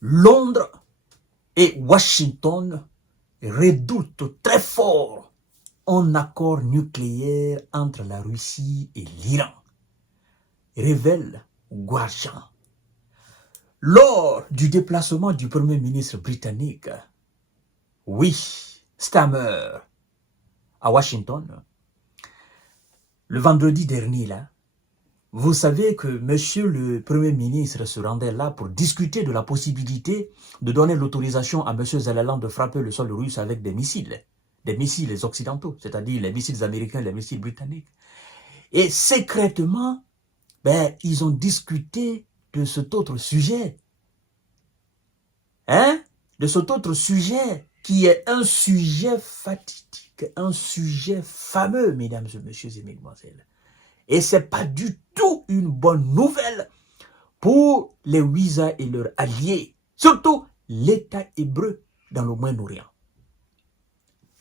Londres et Washington redoutent très fort un accord nucléaire entre la Russie et l'Iran, révèle Guardian. Lors du déplacement du Premier ministre britannique, Starmer, à Washington, le vendredi dernier, là, vous savez que monsieur le Premier ministre se rendait là pour discuter de la possibilité de donner l'autorisation à monsieur Zelensky de frapper le sol russe avec des missiles occidentaux, c'est-à-dire les missiles américains, les missiles britanniques. Et secrètement, ils ont discuté de cet autre sujet. De cet autre sujet qui est un sujet fatidique, un sujet fameux, mesdames et messieurs et mesdemoiselles. Et ce n'est pas du tout une bonne nouvelle pour les Ouïsa et leurs alliés, surtout l'État hébreu dans le Moyen-Orient.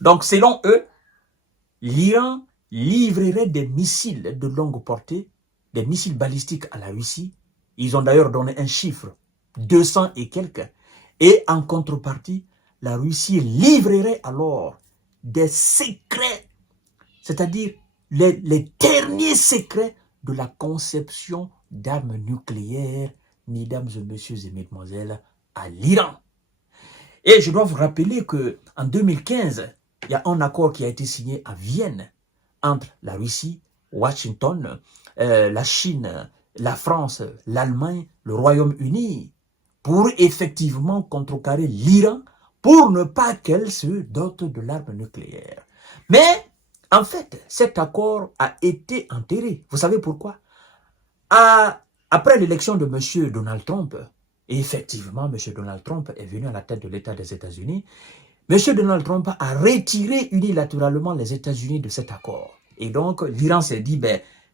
Donc, selon eux, l'Iran livrerait des missiles de longue portée, des missiles balistiques à la Russie. Ils ont d'ailleurs donné un chiffre, 200 et quelques. Et en contrepartie, la Russie livrerait alors des secrets, c'est-à-dire les derniers secrets de la conception d'armes nucléaires, mesdames et messieurs et mesdemoiselles, à l'Iran. Et je dois vous rappeler qu'en 2015, il y a un accord qui a été signé à Vienne entre la Russie, Washington, la Chine, la France, l'Allemagne, le Royaume-Uni, pour effectivement contrecarrer l'Iran pour ne pas qu'elle se dote de l'arme nucléaire. Mais, en fait, cet accord a été enterré. Vous savez pourquoi? Après l'élection de M. Donald Trump, et effectivement, M. Donald Trump est venu à la tête de l'État des États-Unis, M. Donald Trump a retiré unilatéralement les États-Unis de cet accord. Et donc, l'Iran s'est dit,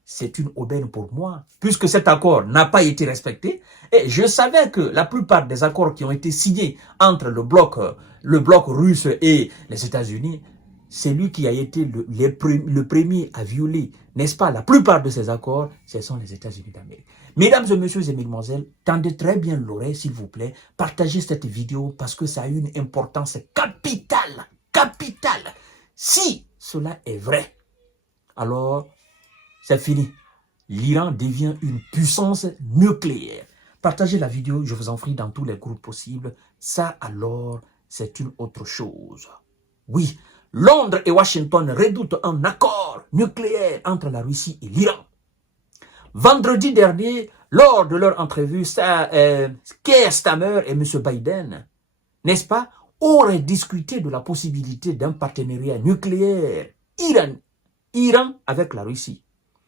c'est une aubaine pour moi, puisque cet accord n'a pas été respecté. Et je savais que la plupart des accords qui ont été signés entre le bloc russe et les États-Unis, c'est lui qui a été le premier à violer, n'est-ce pas, la plupart de ces accords, ce sont les États-Unis d'Amérique. Mesdames et messieurs et mesdemoiselles, tendez très bien l'oreille, s'il vous plaît. Partagez cette vidéo parce que ça a une importance capitale. Capitale. Si cela est vrai, alors c'est fini. L'Iran devient une puissance nucléaire. Partagez la vidéo, je vous en prie, dans tous les groupes possibles. Ça, alors, c'est une autre chose. Oui, Londres et Washington redoutent un accord nucléaire entre la Russie et l'Iran. Vendredi dernier, lors de leur entrevue, Keir Starmer et M. Biden, n'est-ce pas, auraient discuté de la possibilité d'un partenariat nucléaire Iran avec la Russie.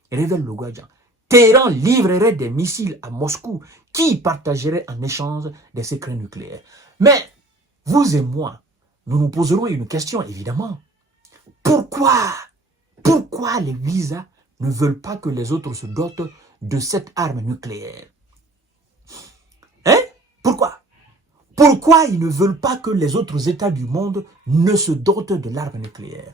Révèle le Guardian. Téhéran livrerait des missiles à Moscou qui partageraient en échange des secrets nucléaires. Mais, vous et moi, nous nous poserons une question, évidemment. Pourquoi les visas ne veulent pas que les autres se dotent de cette arme nucléaire? Pourquoi ils ne veulent pas que les autres États du monde ne se dotent de l'arme nucléaire?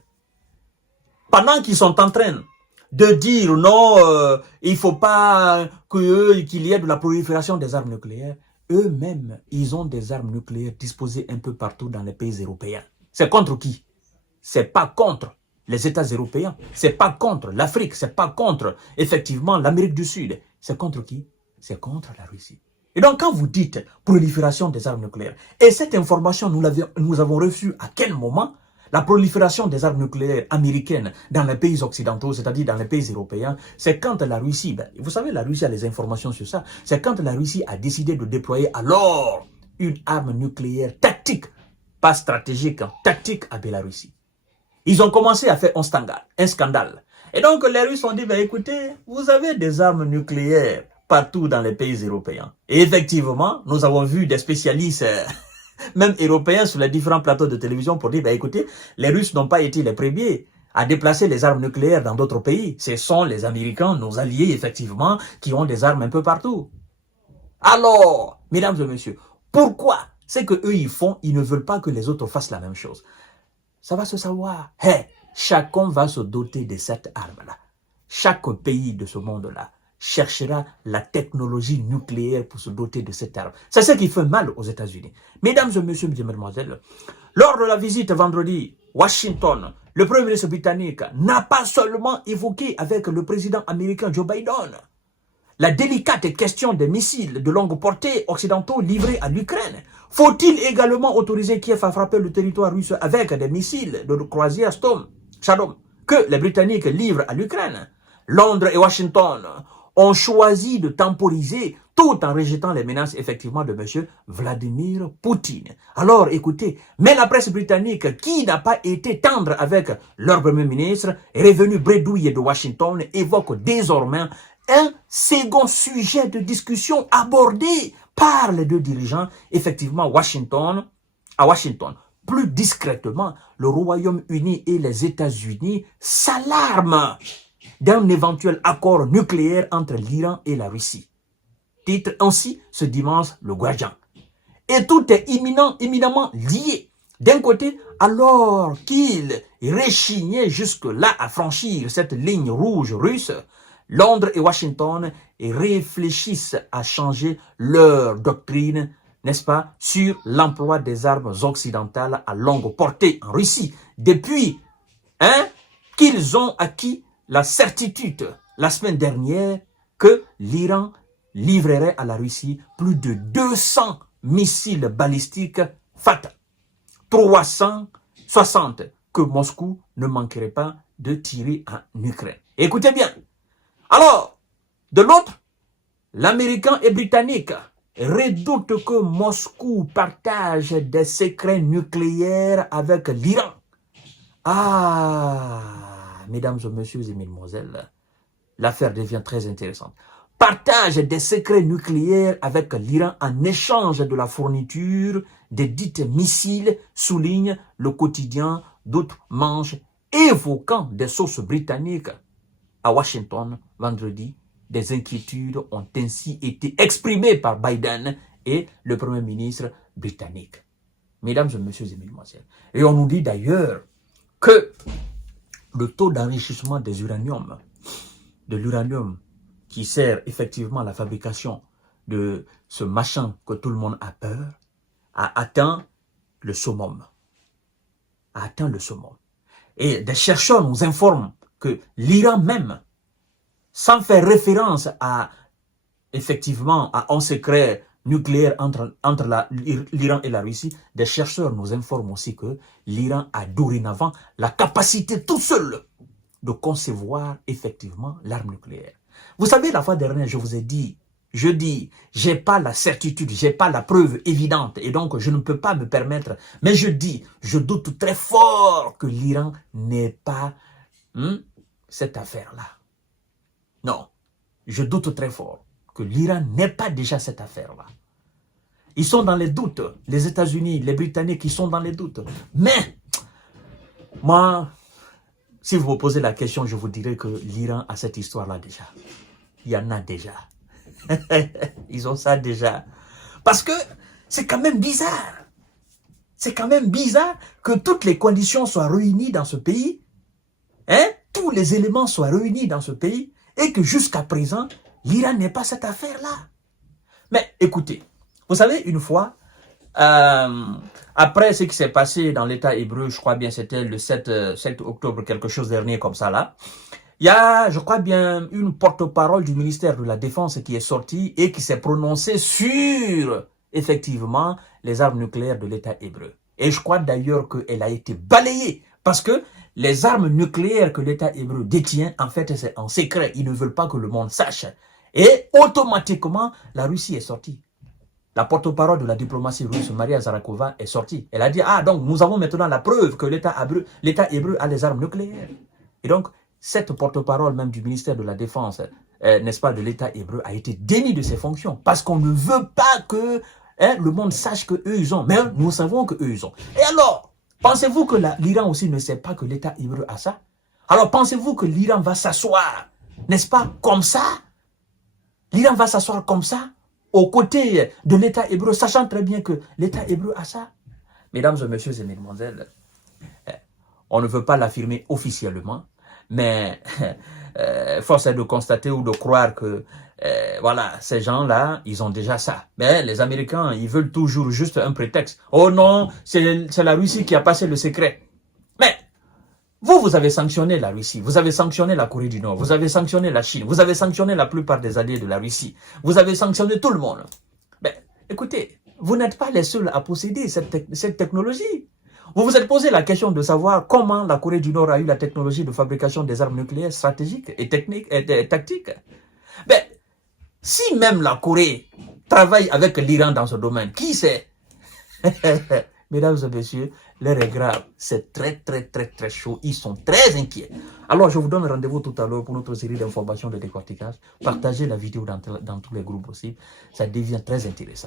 Pendant qu'ils sont en train de dire non, il ne faut pas qu'il y ait de la prolifération des armes nucléaires, eux-mêmes, ils ont des armes nucléaires disposées un peu partout dans les pays européens. C'est contre qui? C'est pas contre les États européens, c'est pas contre l'Afrique, c'est pas contre, effectivement, l'Amérique du Sud. C'est contre qui? C'est contre la Russie. Et donc, quand vous dites prolifération des armes nucléaires, et cette information, nous avons reçue à quel moment? La prolifération des armes nucléaires américaines dans les pays occidentaux, c'est-à-dire dans les pays européens, c'est quand la Russie, vous savez, la Russie a les informations sur ça, c'est quand la Russie a décidé de déployer alors une arme nucléaire tactique, pas stratégique, tactique à Bélarussie. Ils ont commencé à faire un scandale. Et donc les Russes ont dit, écoutez, vous avez des armes nucléaires partout dans les pays européens. Et effectivement, nous avons vu des spécialistes, même européens, sur les différents plateaux de télévision pour dire, écoutez, les Russes n'ont pas été les premiers à déplacer les armes nucléaires dans d'autres pays. Ce sont les Américains, nos alliés, effectivement, qui ont des armes un peu partout. Alors, mesdames et messieurs, pourquoi? C'est que eux ils font, ils ne veulent pas que les autres fassent la même chose. Ça va se savoir. Chacun va se doter de cette arme-là. Chaque pays de ce monde-là, cherchera la technologie nucléaire pour se doter de cette arme. C'est ce qui fait mal aux États-Unis. Mesdames et messieurs, mesdemoiselles, lors de la visite vendredi, Washington, le Premier ministre britannique n'a pas seulement évoqué avec le président américain Joe Biden la délicate question des missiles de longue portée occidentaux livrés à l'Ukraine. Faut-il également autoriser Kiev à frapper le territoire russe avec des missiles de croisière Shadow que les Britanniques livrent à l'Ukraine? Londres et Washington ont choisi de temporiser tout en rejetant les menaces effectivement de M. Vladimir Poutine. Alors écoutez, mais la presse britannique qui n'a pas été tendre avec leur Premier ministre est revenue bredouille de Washington, évoque désormais un second sujet de discussion abordé par les deux dirigeants, effectivement à Washington. Plus discrètement, le Royaume-Uni et les États-Unis s'alarment d'un éventuel accord nucléaire entre l'Iran et la Russie. Titre ainsi ce dimanche le Guardian. Et tout est éminemment lié. D'un côté, alors qu'ils rechignaient jusque-là à franchir cette ligne rouge russe, Londres et Washington réfléchissent à changer leur doctrine, n'est-ce pas, sur l'emploi des armes occidentales à longue portée en Russie. Depuis qu'ils ont acquis la certitude la semaine dernière que l'Iran livrerait à la Russie plus de 200 missiles balistiques Fatah, 360 que Moscou ne manquerait pas de tirer en Ukraine. Écoutez bien. Alors, de l'autre, l'Américain et Britannique redoutent que Moscou partage des secrets nucléaires avec l'Iran. Ah, mesdames et messieurs et mesdemoiselles, l'affaire devient très intéressante. Partage des secrets nucléaires avec l'Iran en échange de la fourniture des dites missiles, souligne le quotidien d'outre-Manche, évoquant des sources britanniques. À Washington, vendredi, des inquiétudes ont ainsi été exprimées par Biden et le Premier ministre britannique. Mesdames et messieurs et mesdemoiselles. Et on nous dit d'ailleurs que le taux d'enrichissement de l'uranium qui sert effectivement à la fabrication de ce machin que tout le monde a peur, a atteint le summum. Et des chercheurs nous informent que l'Iran même, sans faire référence à un secret nucléaire entre l'Iran et la Russie, des chercheurs nous informent aussi que l'Iran a dorénavant la capacité tout seul de concevoir effectivement l'arme nucléaire. Vous savez, la fois dernière, je vous ai dit, j'ai pas la certitude, j'ai pas la preuve évidente et donc je ne peux pas me permettre, mais je doute très fort que l'Iran n'ait pas cette affaire-là. Non, je doute très fort que l'Iran n'ait pas déjà cette affaire-là. Ils sont dans les doutes, les États-Unis, les Britanniques, ils sont dans les doutes. Mais, moi, si vous me posez la question, je vous dirais que l'Iran a cette histoire-là déjà. Il y en a déjà. Ils ont ça déjà. Parce que c'est quand même bizarre. C'est quand même bizarre que toutes les conditions soient réunies dans ce pays. Tous les éléments soient réunis dans ce pays et que jusqu'à présent, l'Iran n'ait pas cette affaire-là. Mais écoutez, vous savez, une fois, après ce qui s'est passé dans l'État hébreu, je crois bien c'était le 7 octobre, quelque chose dernier comme ça là, il y a, je crois bien, une porte-parole du ministère de la Défense qui est sortie et qui s'est prononcée sur, effectivement, les armes nucléaires de l'État hébreu. Et je crois d'ailleurs qu'elle a été balayée parce que les armes nucléaires que l'État hébreu détient, en fait, c'est en secret. Ils ne veulent pas que le monde sache. Et automatiquement, la Russie est sortie. La porte-parole de la diplomatie russe, Maria Zarakova, est sortie. Elle a dit, ah, donc nous avons maintenant la preuve que l'État hébreu a les armes nucléaires. Et donc, cette porte-parole même du ministère de la Défense, n'est-ce pas, de l'État hébreu, a été dénie de ses fonctions. Parce qu'on ne veut pas que le monde sache qu'eux, ils ont. Mais nous savons qu'eux, ils ont. Et alors, pensez-vous que l'Iran aussi ne sait pas que l'État hébreu a ça? Alors, pensez-vous que l'Iran va s'asseoir, n'est-ce pas, comme ça? L'Iran va s'asseoir comme ça, aux côtés de l'État hébreu, sachant très bien que l'État hébreu a ça? Mesdames et messieurs et mesdemoiselles, on ne veut pas l'affirmer officiellement, mais force est de constater ou de croire que voilà, ces gens-là, ils ont déjà ça. Mais les Américains, ils veulent toujours juste un prétexte. Oh non, c'est la Russie qui a passé le secret. Mais vous avez sanctionné la Russie, vous avez sanctionné la Corée du Nord, vous avez sanctionné la Chine, vous avez sanctionné la plupart des alliés de la Russie, vous avez sanctionné tout le monde. Mais écoutez, vous n'êtes pas les seuls à posséder cette technologie. Vous vous êtes posé la question de savoir comment la Corée du Nord a eu la technologie de fabrication des armes nucléaires stratégiques et techniques et tactiques. Mais si même la Corée travaille avec l'Iran dans ce domaine, qui sait? Mesdames et messieurs, l'heure est grave. C'est très chaud. Ils sont très inquiets. Alors, je vous donne rendez-vous tout à l'heure pour notre série d'informations de décortiquage. Partagez la vidéo dans tous les groupes aussi. Ça devient très intéressant.